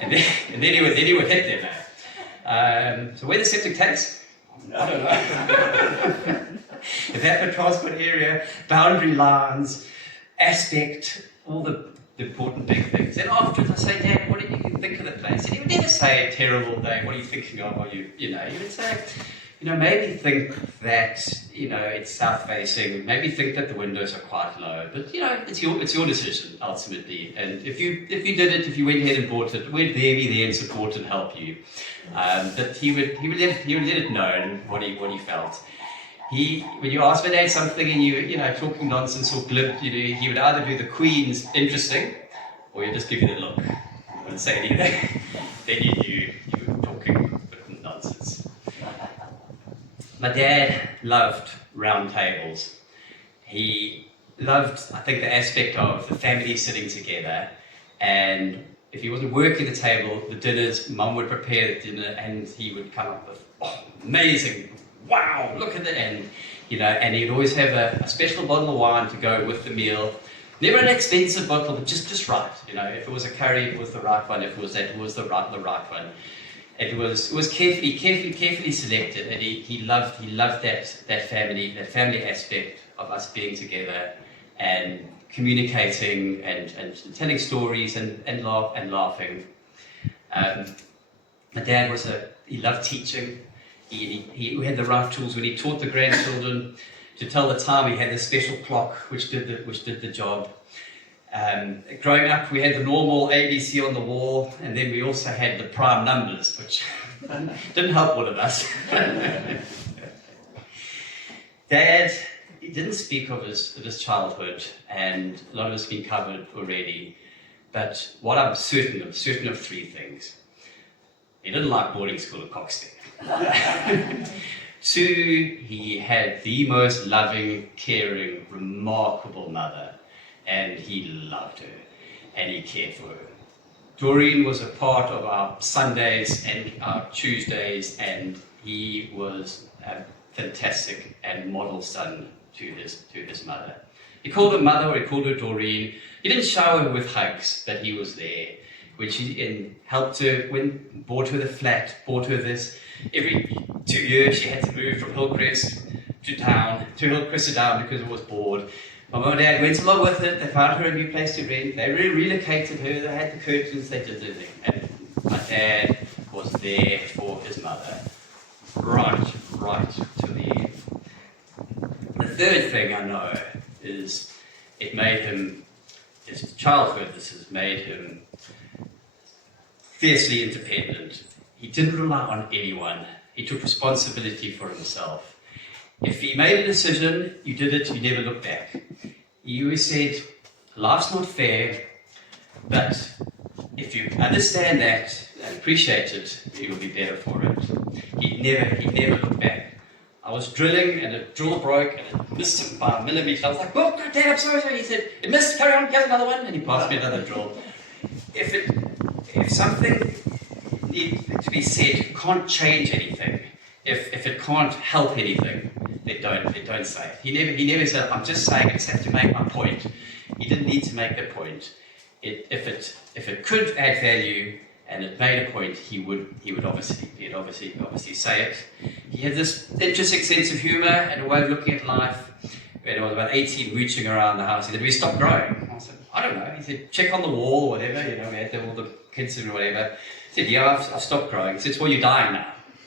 And then he would hit them. So where the septic tanks? I don't know. Evacuate transport area, boundary lines, aspect, all the important big things. And afterwards I say, Dad, what did you think of the place? And he would never say a terrible day, what are you thinking of? Or he would say, maybe think that, it's south-facing. Maybe think that the windows are quite low. But, it's your decision, ultimately. And if you did it, if you went ahead and bought it, we'd be there and support and help you. But he would let it know what he felt. When you asked for Dad something and you talking nonsense or glib, he would either do the Queen's interesting, or he'd just give you the look. He wouldn't say anything. Then you knew you were talking nonsense. My dad loved round tables. He loved, I think, the aspect of the family sitting together, and if he wasn't working the table, the dinners, Mum would prepare the dinner, and he would come up with, oh, amazing, wow, look at the end, you know, and he'd always have a special bottle of wine to go with the meal. Never an expensive bottle, but just right, you know. If it was a curry, it was the right one. If it was that, it was the right one. It was carefully selected, and he loved that family aspect of us being together and communicating and telling stories and laughing. My dad he loved teaching. He had the right tools when he taught the grandchildren. To tell the time, he had this special clock which did the job. Growing up, we had the normal ABC on the wall, and then we also had the prime numbers, which didn't help all of us. Dad, he didn't speak of his childhood, and a lot of it's been covered already. But what I'm certain of three things. He didn't like boarding school at Coxton. 2, he had the most loving, caring, remarkable mother, and he loved her, and he cared for her. Doreen was a part of our Sundays and our Tuesdays, and he was a fantastic and model son to his mother. He called her mother, or he called her Doreen. He didn't shower her with hugs, but he was there. Helped her, bought her the flat, bought her this. Every 2 years she had to move from Hillcrest to Hillcrest to town because it was bored. My mum and dad went along with it. They found her a new place to rent. They relocated her. They had the curtains. They did their thing. And my dad was there for his mother, right to the end. The third thing I know is it made him, his childhood, this has made him fiercely independent. He didn't rely on anyone. He took responsibility for himself. If he made a decision, you did it, you never looked back. He always said, life's not fair, but if you understand that and appreciate it, you'll be better for it. He never looked back. I was drilling and a drill broke and it missed him by a millimetre. I was like, oh, Dad, I'm sorry. He said, it missed, carry on, get another one. And he passed me another drill. If something needs to be said can't change anything, if it can't help anything, then don't say it. He never said, I'm just saying, I just have to make my point. He didn't need to make the point. If it could add value and it made a point, he'd obviously say it. He had this interesting sense of humour and a way of looking at life. When I was about 18, mooching around the house, he said, "We stopped growing." I said, "I don't know." He said, "Check on the wall or whatever." You know, we had all the kids and whatever. He said, "Yeah, I've stopped growing." He said, "Well, you're dying now."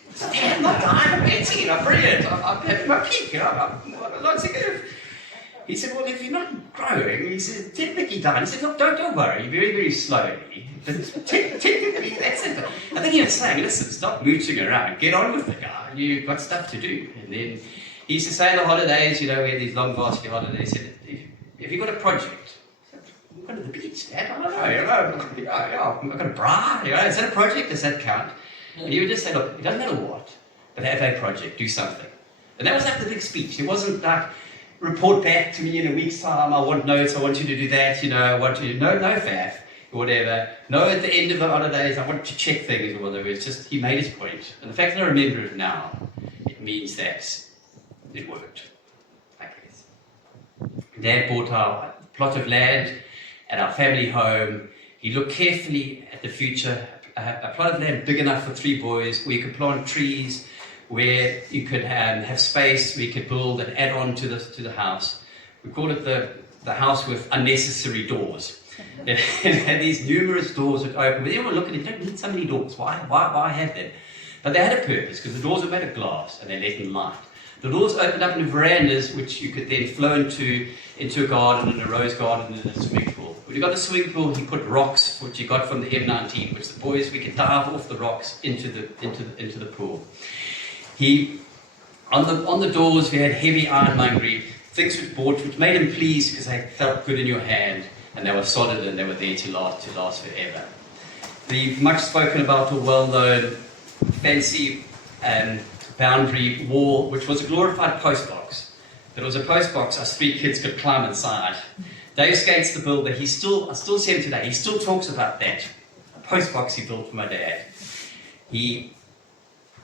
I said, "Dad, I'm not dying. I'm 18. I'm brilliant. I'm having my peak. You know, I'm lots of good." He said, "Well, if you're not growing," he said, "technically dying." He said, "Look, don't worry. Very, very slowly. But technically, that's it." I think he was saying, "Listen, stop mooching around. Get on with the guy. You've got stuff to do." And then he used to say in the holidays, you know, we had these long varsity holidays, he said, "Have you got a project?" I said, "I'm going to the beach, Dad. I don't know. I've got a bra. You know, is that a project? Does that count?" And he would just say, "Look, it doesn't matter what, but have a project. Do something." And that was like the big speech. It wasn't like, report back to me in a week's time, I want notes, I want you to do that, you know, I want you to, no faff, or whatever. No, at the end of the holidays, I want to check things or whatever. It's just, he made his point. And the fact that I remember it now, it means that it worked, I guess. Dad bought our plot of land at our family home. He looked carefully at the future, a plot of land big enough for 3 boys, where you could plant trees, where you could have space, where you could build and add on to the house. We called it the house with unnecessary doors. It had these numerous doors that open. But everyone looked at it, you don't need so many doors. Why have them? But they had a purpose, because the doors were made of glass and they let in light. The doors opened up into verandas, which you could then flow into a garden, and a rose garden, and a swimming pool. When you got the swimming pool, he put rocks, which you got from the M19, which the boys, we could dive off the rocks into the pool. On the doors, we had heavy ironmongery, things which bought, which made him pleased because they felt good in your hand, and they were solid and they were there to last forever. The much spoken about or well-known fancy boundary wall, which was a glorified post box. There was a post box us 3 kids could climb inside. Dave Skates, the builder, I still see him today, he still talks about that. A post box he built for my dad. He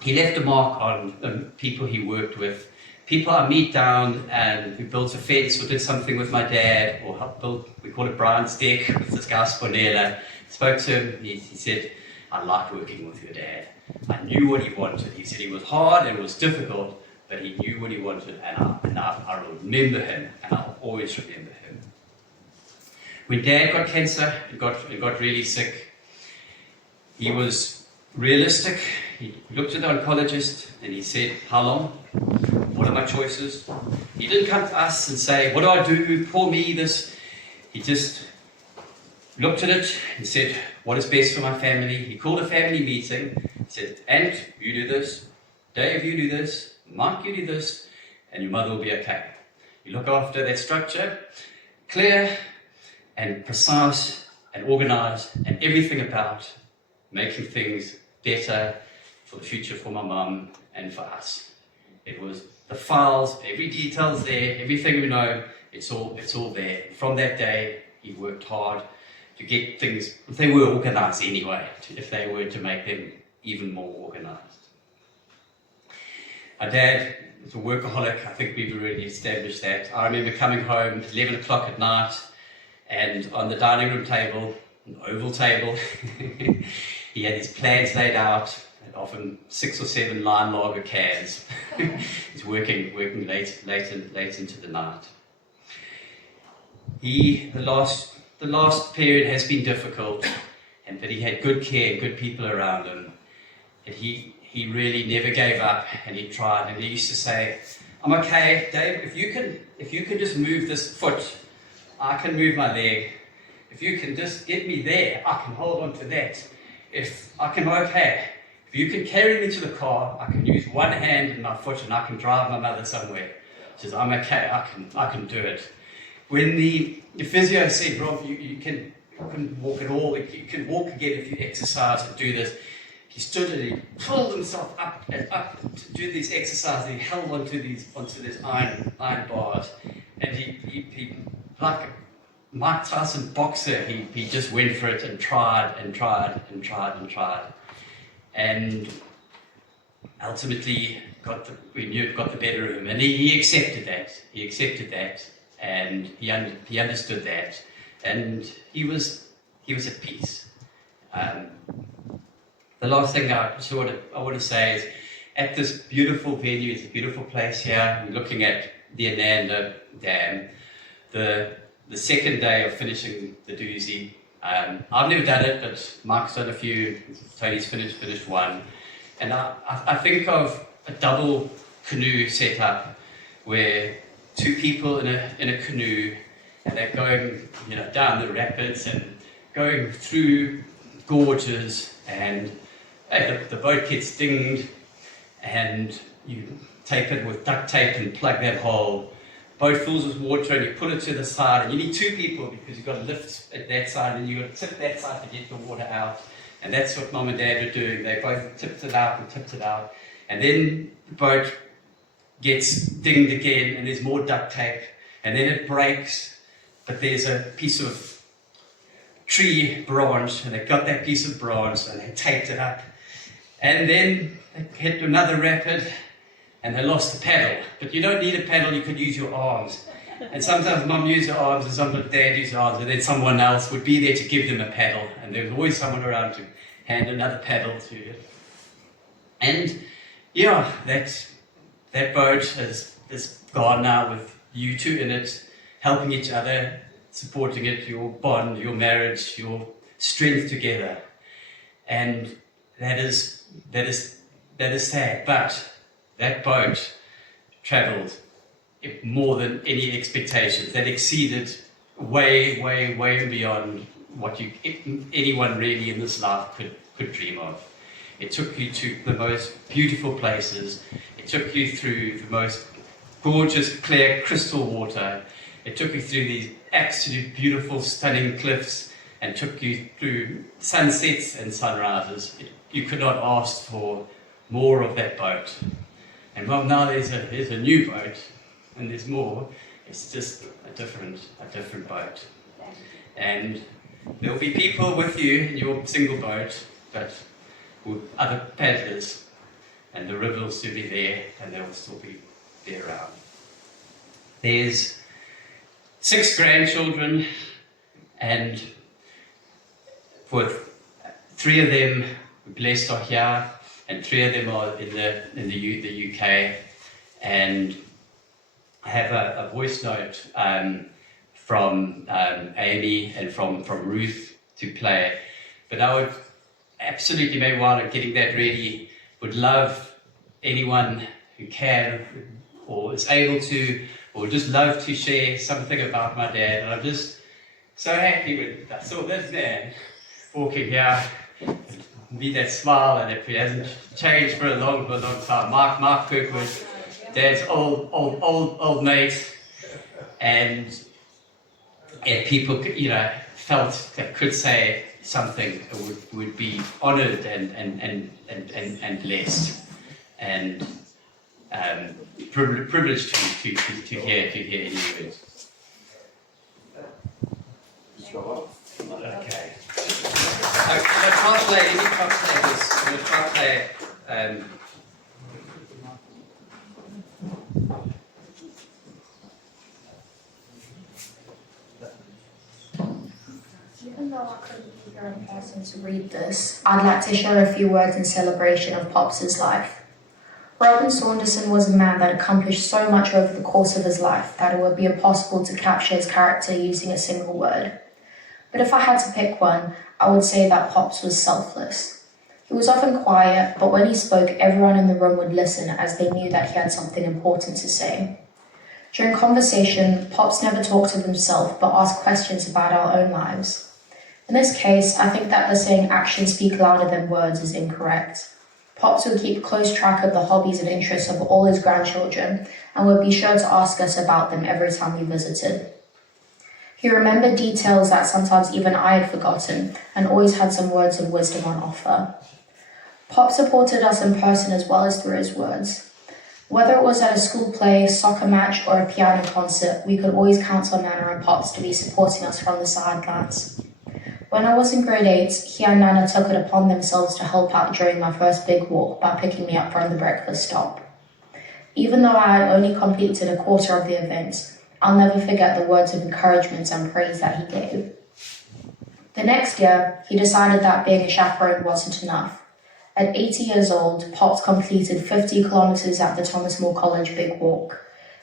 left a mark on people he worked with. People I meet down and who built a fence or did something with my dad, or helped build, we call it Brian's deck, with this guy Sponella. Spoke to him, he said, I liked working with your dad. I knew what he wanted. He said he was hard and it was difficult, but he knew what he wanted, and I remember him, and I'll always remember him. When Dad got cancer and got really sick, he was realistic. He looked at the oncologist and he said, how long? What are my choices? He didn't come to us and say, what do I do? Pour me this. He just looked at it and said, what is best for my family? He called a family meeting. He said, Ant, you do this. Dave, you do this. Mike, you do this. And your mother will be okay. You look after that structure, clear and precise and organized, and everything about making things better for the future for my mum and for us. It was the files, every detail's there, everything we know, it's all there. From that day, he worked hard to get things, if they were organized anyway, if they were to make them even more organized. My dad was a workaholic. I think we've already established that. I remember coming home at 11 o'clock at night, and on the dining room table, an oval table, he had his plans laid out, and often 6 or 7 line lager cans. He's working late into the night. The last period has been difficult, but he had good care and good people around him. And he really never gave up, and he tried. And he used to say, I'm okay, Dave, if you can just move this foot, I can move my leg. If you can just get me there, I can hold on to that. If you can carry me to the car, I can use one hand and my foot and I can drive my mother somewhere. He says, I'm okay, I can do it. When the physio said, Rob, you can walk at all, you can walk again if you exercise and do this, he stood and he pulled himself up and up to do these exercises. He held onto these iron bars, and he like a Mike Tyson boxer, he just went for it and tried and tried and tried and tried, and ultimately got the better of him, and he accepted that, and he understood that, and he was at peace. The last thing I want to say is, at this beautiful venue, it's a beautiful place here. We're looking at the Ananda Dam. The second day of finishing the doozy. I've never done it, but Mark's done a few. Tony's finished one. And I think of a double canoe setup where 2 people in a canoe, and they're going down the rapids and going through gorges, and the boat gets dinged, and you tape it with duct tape and plug that hole. Boat fills with water and you pull it to the side, and you need 2 people because you've got to lift at that side and you've got to tip that side to get the water out. And that's what Mum and Dad were doing. They both tipped it out, and then the boat gets dinged again, and there's more duct tape, and then it breaks, but there's a piece of tree branch, and they got that piece of branch and they taped it up, and then they hit another rapid and they lost the paddle. But you don't need a paddle, you could use your arms. And sometimes Mum used her arms, and sometimes Dad used her arms, and then someone else would be there to give them a paddle, and there was always someone around to hand another paddle to it. And yeah, that boat is gone now with you 2 in it, helping each other, supporting it, your bond, your marriage, your strength together. And that is sad, but that boat travelled more than any expectations. That exceeded way beyond what anyone really in this life could dream of. It took you to the most beautiful places. It took you through the most gorgeous, clear, crystal water. It took you through these absolute beautiful, stunning cliffs, and took you through sunsets and sunrises. You could not ask for more of that boat. And well, now there's a new boat, and there's more. It's just a different boat. And there'll be people with you in your single boat, but with other paddlers, and the river will still be there, and they'll still be there around. There's 6 grandchildren, and with 3 of them blessed are here, and 3 of them are in the UK. And I have a voice note from Amy and from Ruth to play. But I would absolutely, maybe while I'm getting that ready, would love anyone who can or is able to, or just love to share something about my dad. And I'm just so happy when I saw this man walking here, be that smile, and if he hasn't changed for a long time. Mark Kirkwood, Dad's old mate, and people, felt that could say something, would be honoured and blessed, and privileged to hear any words. Okay. I'm going to translate this. I'm going to translate. Even though I couldn't be here in person to read this, I'd like to share a few words in celebration of Pops' life. Robin Saunderson was a man that accomplished so much over the course of his life that it would be impossible to capture his character using a single word. But if I had to pick one, I would say that Pops was selfless. He was often quiet, but when he spoke, everyone in the room would listen as they knew that he had something important to say. During conversation, Pops never talked of himself, but asked questions about our own lives. In this case, I think that the saying actions speak louder than words is incorrect. Pops would keep close track of the hobbies and interests of all his grandchildren and would be sure to ask us about them every time we visited. He remembered details that sometimes even I had forgotten and always had some words of wisdom on offer. Pop supported us in person as well as through his words. Whether it was at a school play, soccer match, or a piano concert, we could always count on Nana and Pops to be supporting us from the sidelines. When I was in grade 8, he and Nana took it upon themselves to help out during my first big walk by picking me up from the breakfast stop. Even though I had only completed a quarter of the event, I'll never forget the words of encouragement and praise that he gave. The next year, he decided that being a chaperone wasn't enough. At 80 years old, Pops completed 50 kilometers at the Thomas More College Big Walk.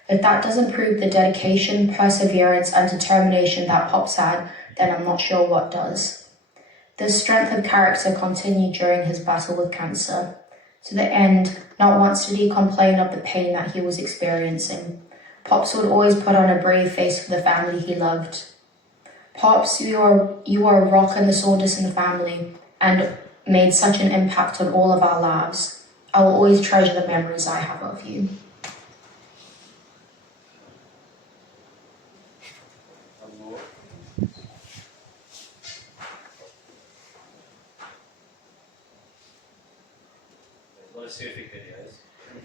If that doesn't prove the dedication, perseverance, and determination that Pops had, then I'm not sure what does. This strength of character continued during his battle with cancer. To the end, not once did he complain of the pain that he was experiencing. Pops would always put on a brave face for the family he loved. Pops, you are a rock in the Saunderson family and made such an impact on all of our lives. I will always treasure the memories I have of you.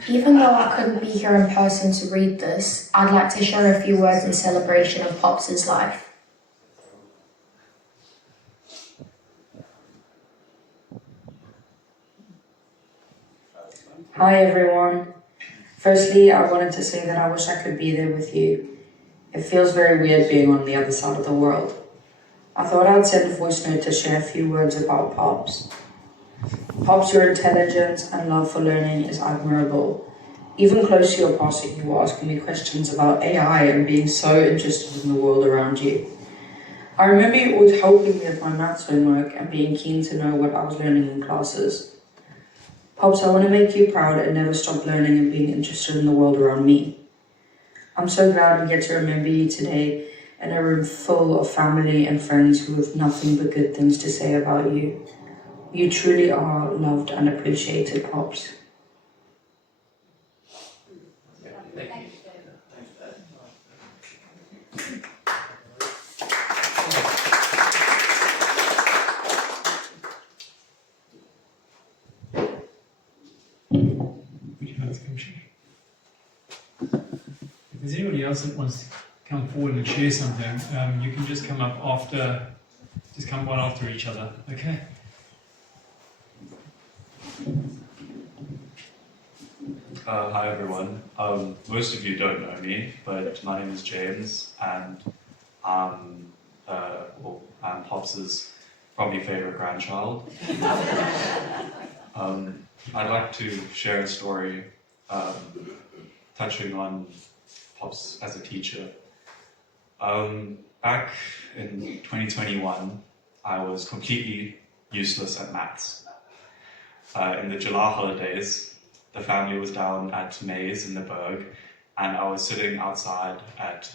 Even though I couldn't be here in person to read this, I'd like to share a few words in celebration of Pops' life. Hi everyone. Firstly, I wanted to say that I wish I could be there with you. It feels very weird being on the other side of the world. I thought I'd send a voice note to share a few words about Pops. Pops, your intelligence and love for learning is admirable. Even close to your passing, you were asking me questions about AI and being so interested in the world around you. I remember you always helping me with my maths homework and being keen to know what I was learning in classes. Pops, I want to make you proud and never stop learning and being interested in the world around me. I'm so glad we get to remember you today in a room full of family and friends who have nothing but good things to say about you. You truly are loved and appreciated, Pops. Thank you. Would you like to come share? If there's anyone anybody else that wants to come forward and share something, you can just come up after, just come one after each other, okay? Hi everyone. Most of you don't know me, but my name is James, and I'm Pops's probably favourite grandchild. I'd like to share a story touching on Pops as a teacher. Back in 2021, I was completely useless at maths. In the July holidays, the family was down at Mays in the Berg, and I was sitting outside at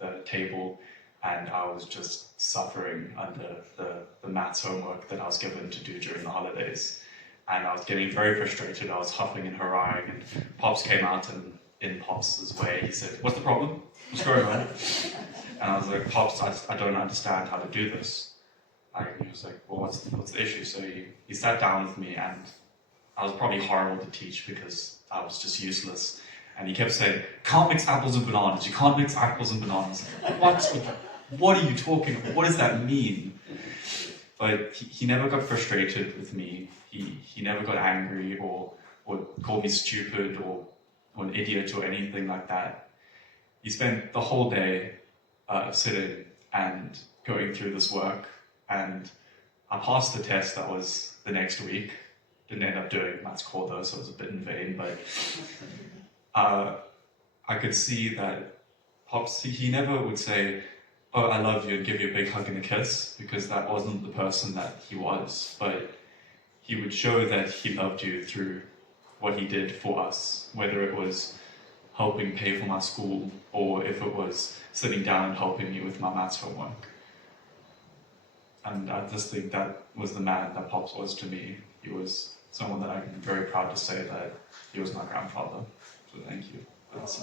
the table, and I was just suffering under the maths homework that I was given to do during the holidays. And I was getting very frustrated. I was huffing and hurrahing, and Pops came out, and in Pops' way, he said, "What's the problem? What's going on?" And I was like, "Pops, I don't understand how to do this." He was like, "Well, what's the issue?" So he sat down with me, and I was probably horrible to teach because I was just useless. And he kept saying, "Can't mix apples and bananas. You can't mix apples and bananas." What are you talking about? What does that mean? But he never got frustrated with me. He never got angry or called me stupid or an idiot or anything like that. He spent the whole day sitting and going through this work, and I passed the test. That was the next week. Didn't end up doing maths core though, so it was a bit in vain, but I could see that Pops, he never would say, "Oh, I love you," and give you a big hug and a kiss, because that wasn't the person that he was. But he would show that he loved you through what he did for us, whether it was helping pay for my school, or if it was sitting down and helping me with my maths homework. And I just think that was the man that Pops was to me. He was someone that I'm very proud to say that he was my grandfather. So thank you. That's